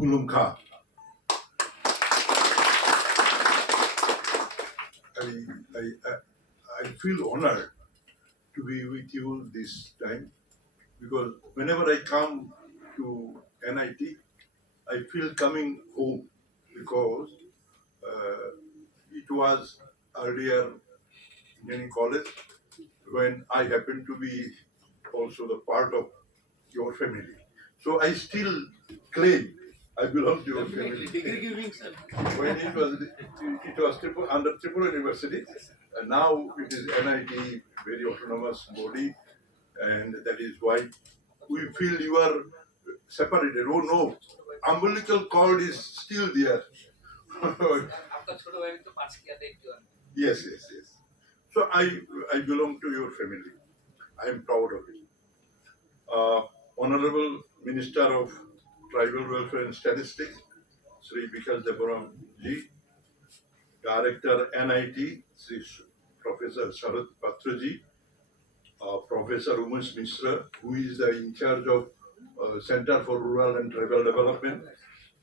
Kulumka. I, I, I I feel honored to be with you this time because whenever I come to NIT, I feel coming home because it was earlier in any college when I happened to be also the part of your family. So I still claim I belong to your family. Degree giving, sir. When it was under Tripura University, and now it is NIT, very autonomous body, and that is why we feel you are separated. Oh no, umbilical cord is still there. Yes, yes, yes. So I belong to your family. I am proud of it. Honorable Minister of Tribal Welfare and Statistics, Sri Bikas Deborah Ji, Director NIT, Sri Professor Sharat Patraji, Professor Umesh Mishra, who is the in charge of Center for Rural and Tribal Development,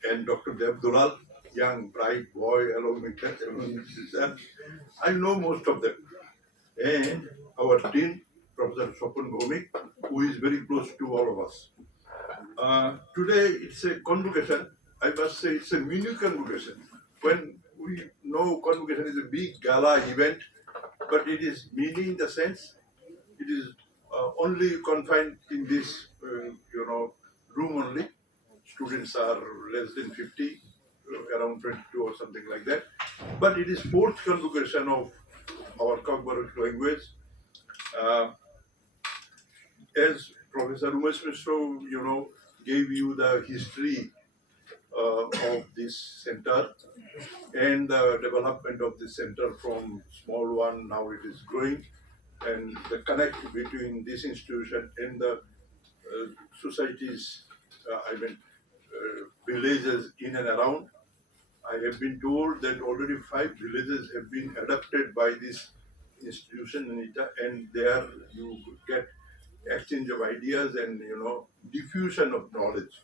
and Dr. Dev Dulal, young bright boy along with that. I know most of them. And our dean, Professor Sopun Bhomik, who is very close to all of us. Today it's a convocation. I must say it's a mini convocation. When we know convocation is a big gala event, but it is mini in the sense it is only confined in this room only. Students are less than 50, around 22 or something like that. But it is fourth convocation of our Kokborok language. Uh, as Professor Umesh Mishra, gave you the history of this center and the development of this center from small one, now it is growing, and the connect between this institution and the societies, villages in and around. I have been told that already 5 villages have been adopted by this institution in Ita, and there you get exchange of ideas and diffusion of knowledge.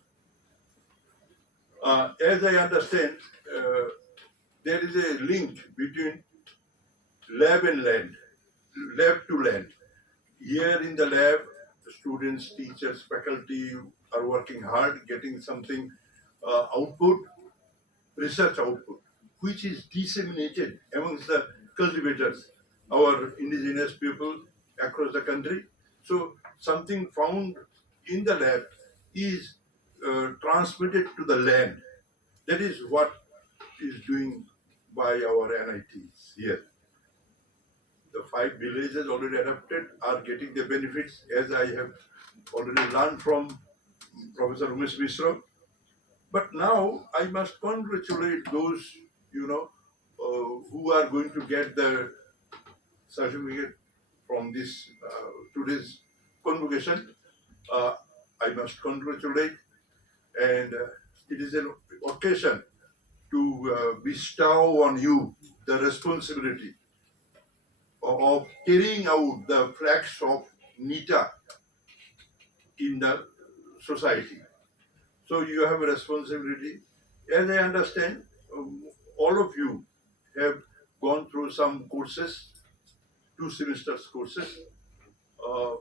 As I understand, uh, there is a link between lab and land, lab to land. Here in the lab, students, teachers, faculty are working hard, getting something output, research output, which is disseminated amongst the cultivators, our indigenous people across the country. So something found in the lab is transmitted to the land. That is what is doing by our NITs here. The 5 villages already adopted are getting the benefits, as I have already learned from Professor Umesh Mishra. But now I must congratulate those, who are going to get the certificate from this today's convocation. Uh, I must congratulate, and it is an occasion to bestow on you the responsibility of carrying out the flags of NITA in the society. So you have a responsibility. As I understand, all of you have gone through some courses, 2 semesters courses. Uh,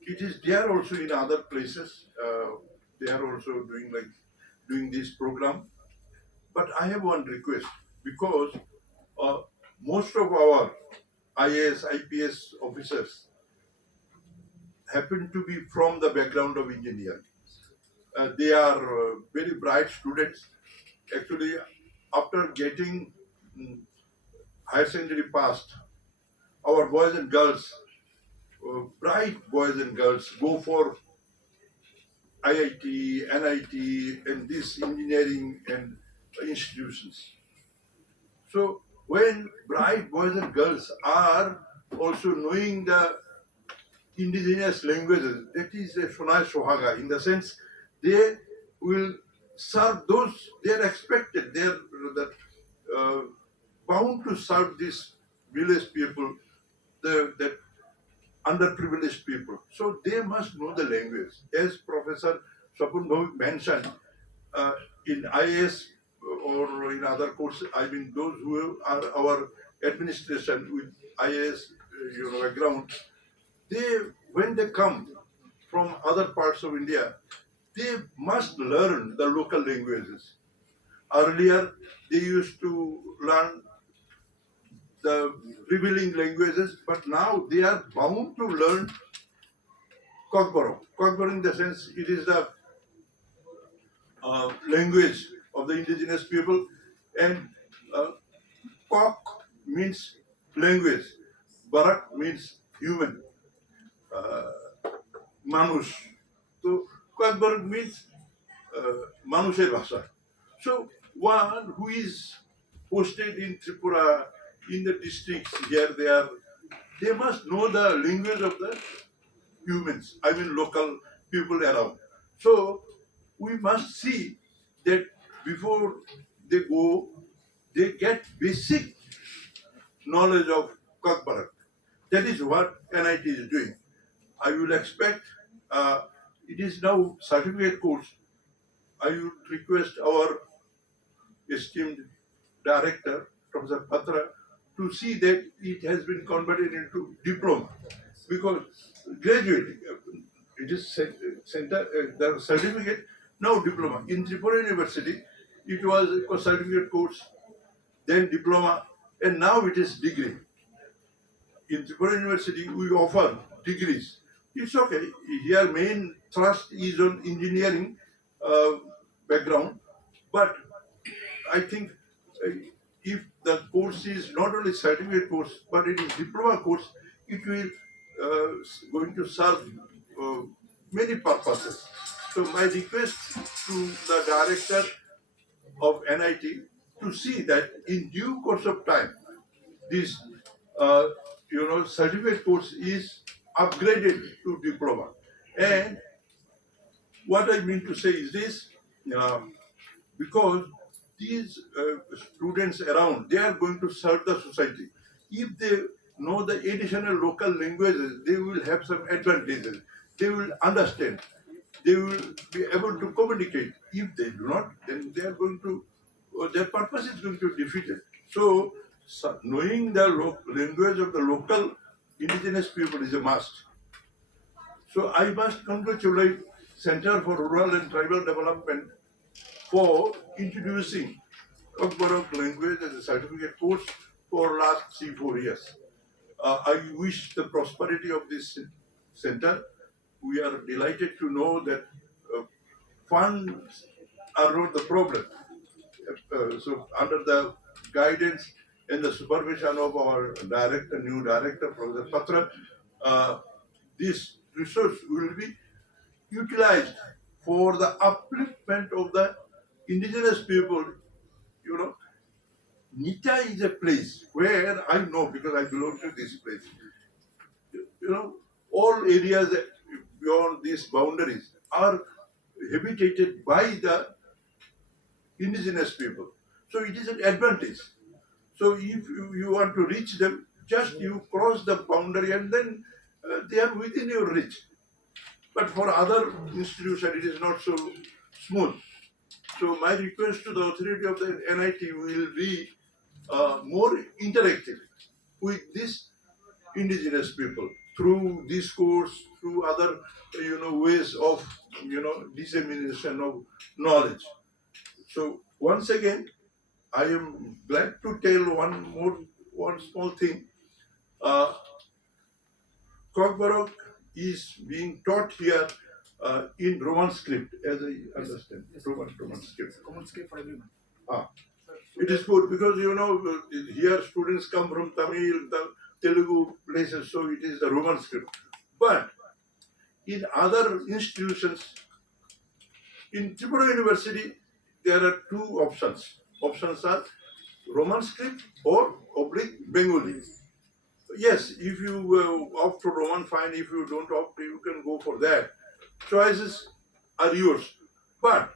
it is there also in other places. They are also doing this program. But I have one request because uh, most of our IAS, IPS officers happen to be from the background of engineering. They are very bright students. Actually, after getting higher secondary passed, our boys and girls, bright boys and girls, go for IIT, NIT, and these engineering and institutions. So when bright boys and girls are also knowing the indigenous languages, that is a Shonai Sohaga, in the sense they will serve those, they are expected, they are uh, bound to serve these village people, that underprivileged people. So they must know the language. As Professor Swapun Bhavik mentioned, uh, in IAS or in other courses, I mean those who are our administration with IAS, background, they when they come from other parts of India, they must learn the local languages. Earlier, they used to learn the prevailing languages, but now they are bound to learn Kokborok. Kokborok in the sense it is the language of the indigenous people, and uh, Kok means language, Barak means human, uh, Manush. So Kokborok means মানুষের ভাষা. So one who is posted in Tripura, in the districts here, they must know the language of the humans, I mean local people around. So we must see that before they go, they get basic knowledge of Kokborok. That is what NIT is doing. I will expect, it is now certificate course. I would request our esteemed director, Professor Patra, to see that it has been converted into diploma. Because graduate, it is center, the certificate, now diploma. In Tripura University, it was a certificate course, then diploma, and now it is degree. In Tripura University, we offer degrees. It's okay. Here, main thrust is on engineering uh, background, but I think if the course is not only certificate course, but it is diploma course, it will going to serve uh, many purposes. So my request to the director of NIT to see that in due course of time, this certificate course is upgraded to diploma. And what I mean to say is this, because these students around, they are going to serve the society. If they know the additional local languages, they will have some advantages. They will understand. They will be able to communicate. If they do not, then they are going to, their purpose is going to be defeated. So knowing the language of the local indigenous people is a must. So I must congratulate Center for Rural and Tribal Development for introducing Kokborok language as a certificate course for last 3-4 years. I wish the prosperity of this center. We are delighted to know that funds are not the problem. So under the guidance and the supervision of our director, new director, Professor Patra, this resource will be utilized for the upliftment of the indigenous people. Nita is a place where I know because I belong to this place. All areas beyond these boundaries are habitated by the indigenous people. So it is an advantage. So if you want to reach them, just you cross the boundary and then they are within your reach. But for other institutions, it is not so smooth. So my request to the authority of the NIT will be more interactive with these indigenous people through this course, through other ways of dissemination of knowledge. So once again, I am glad to tell one small thing. Kokborok is being taught here in Roman script, as I understand. Yes. Roman script. Common script for everyone. It is good because here students come from Tamil, Telugu places, so it is the Roman script. But in other institutions, in Tripura University, there are two options. Options are Roman script or oblique Bengali. Yes, if you opt for Roman, fine. If you don't opt, you can go for that. Choices are yours. But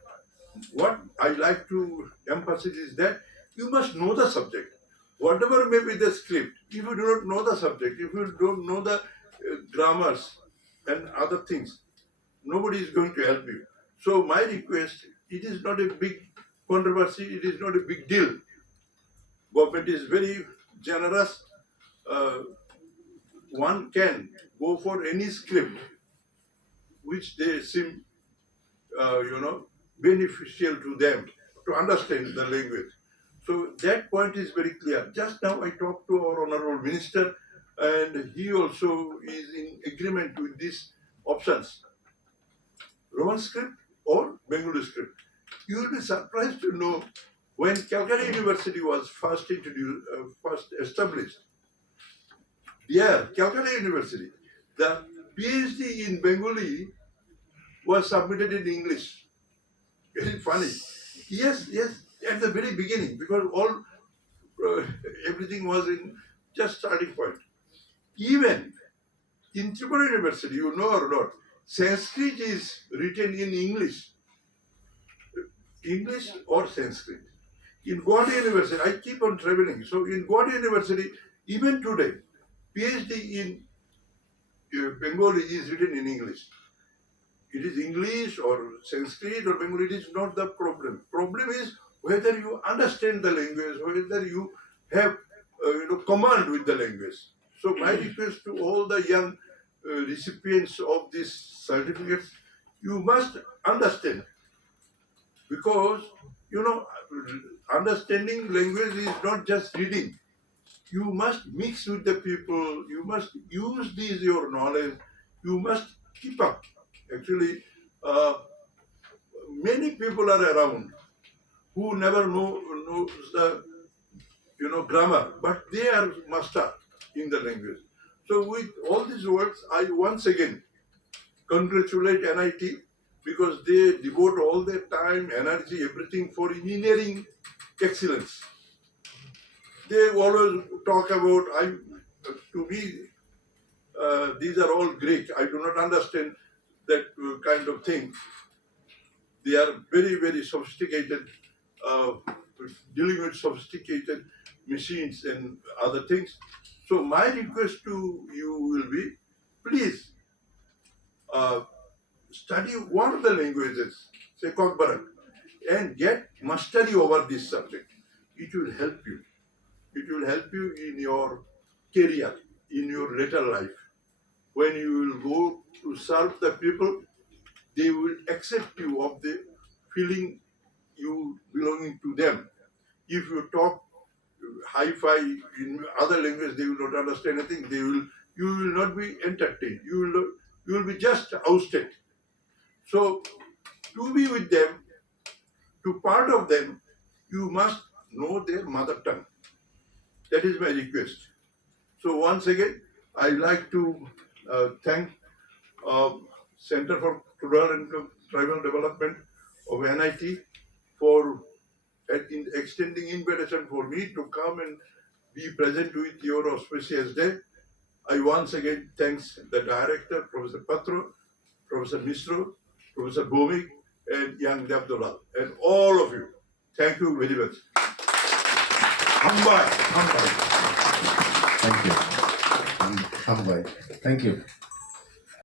what I like to emphasize is that you must know the subject. Whatever may be the script, if you do not know the subject, if you don't know the grammars and other things, nobody is going to help you. So my request, it is not a big controversy, it is not a big deal. Government is very generous. One can go for any script which they seem, beneficial to them to understand the language. So that point is very clear. Just now I talked to our Honorable Minister, and he also is in agreement with these options. Roman script or Bengali script. You will be surprised to know when Calcutta University was first established. Yeah, Calcutta University. The PhD in Bengali was submitted in English. Very funny. Yes, at the very beginning, because everything was in just starting point. Even in Tripura University, you know or not, Sanskrit is written in English. English or Sanskrit. In Guwahati University, I keep on traveling. So in Guwahati University, even today, PhD in Bengali is written in English. It is English or Sanskrit or Bengali, it is not the problem. Problem is whether you understand the language, whether you have command with the language. So my request to all the young recipients of these certificates, you must understand, because understanding language is not just reading. You must mix with the people, you must use these your knowledge, you must keep up. Actually, many people are around who never knows the grammar, but they are master in the language. So with all these words, I once again congratulate NIT, because they devote all their time, energy, everything for engineering excellence. They always talk about, to me, these are all Greek. I do not understand that kind of thing. They are very, very sophisticated, dealing with sophisticated machines and other things. So my request to you will be, please study one of the languages, say Kokborok, and get mastery over this subject. It will help you. It will help you in your career, in your later life. When you will go to serve the people, they will accept you of the feeling you belonging to them. If you talk hi-fi in other language, they will not understand anything. You will not be entertained. You will be just ousted. So to be with them, to part of them, you must know their mother tongue. That is my request. So once again, I like to thank Center for Rural and Tribal Development of NIT for extending invitation for me to come and be present with your auspicious day. I once again thanks the director, Professor Patro, Professor Misro, Professor Bhumik, and young Abdullah, and all of you. Thank you very much. Hambai. Thank you. Hambai. Thank you.